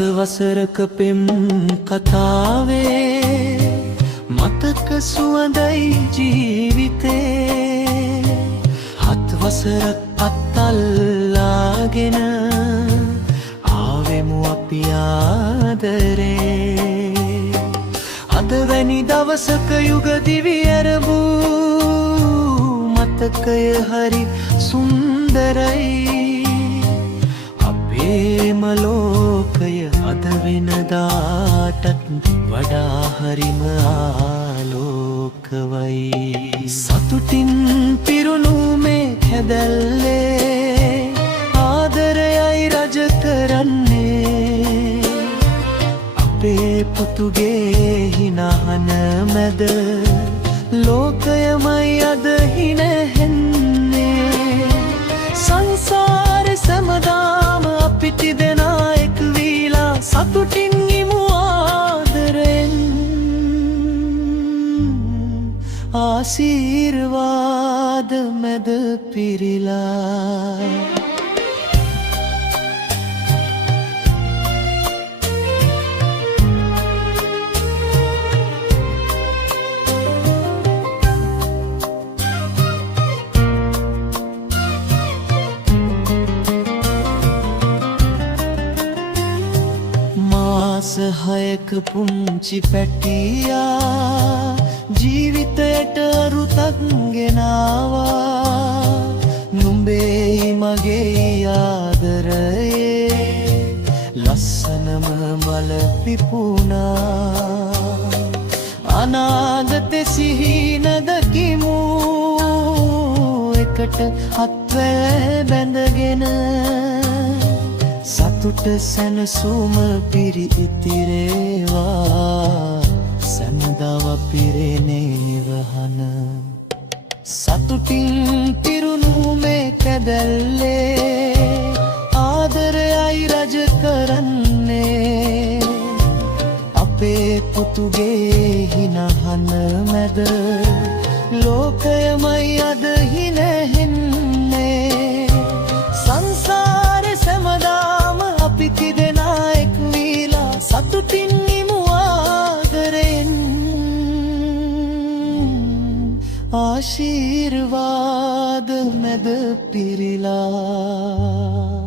වසරක පෙම් කතාවේ මතක සුවඳයි ජීවිතේ හත් වසරක් අත්අල්ලාගෙන ආවෙමු අපි ආදරේ අද වැනි දවසක යුග දිවි ඇරඹූ මතකය හරි සුන්දරයි අපේම ලෝකය අද වෙනදාටත් වඩා හරිම ආලෝකවයි සතුටින් පිරුණු මේ කැදැල්ලේ ආදරයයි රජ කරන්නේ අපේ පුතුගේ හිනහන මැද ලෝකයමයි අද හිනැහෙන්නේ සංසාරෙ සැමදාම අපි තිදෙනා එක් වීලා සතුටින් ඉමු ආදරෙන් ආශිර්වාද මැද පිරිලා සහයක පුංචි පැටියා ජීවිතයට අරුතක් ගෙනාවා නුඹේ මගේ ආදරයේ ලස්සනම මල පිපුණා අනාගතෙ සිහිනදකිමු එකට හත්වැ බැඳගෙන සතුට සැනසුම පිරි ඉතිරේවා සැමදාව පිරෙනේ නිවහන සතුටින් පිරුණු මේ කැදැල්ලේ ආදරයයි රජ කරන්නේ අපේ පුතුගේ හිනහන මැද ලෝකයමයි අද හිනැහෙන්නේ සංසාරෙ සැමදාම අපි තිදෙනා එක් වීලා සතුටින් ඉමු ආදරෙන් ආශිර්වාද මැද පිරිලා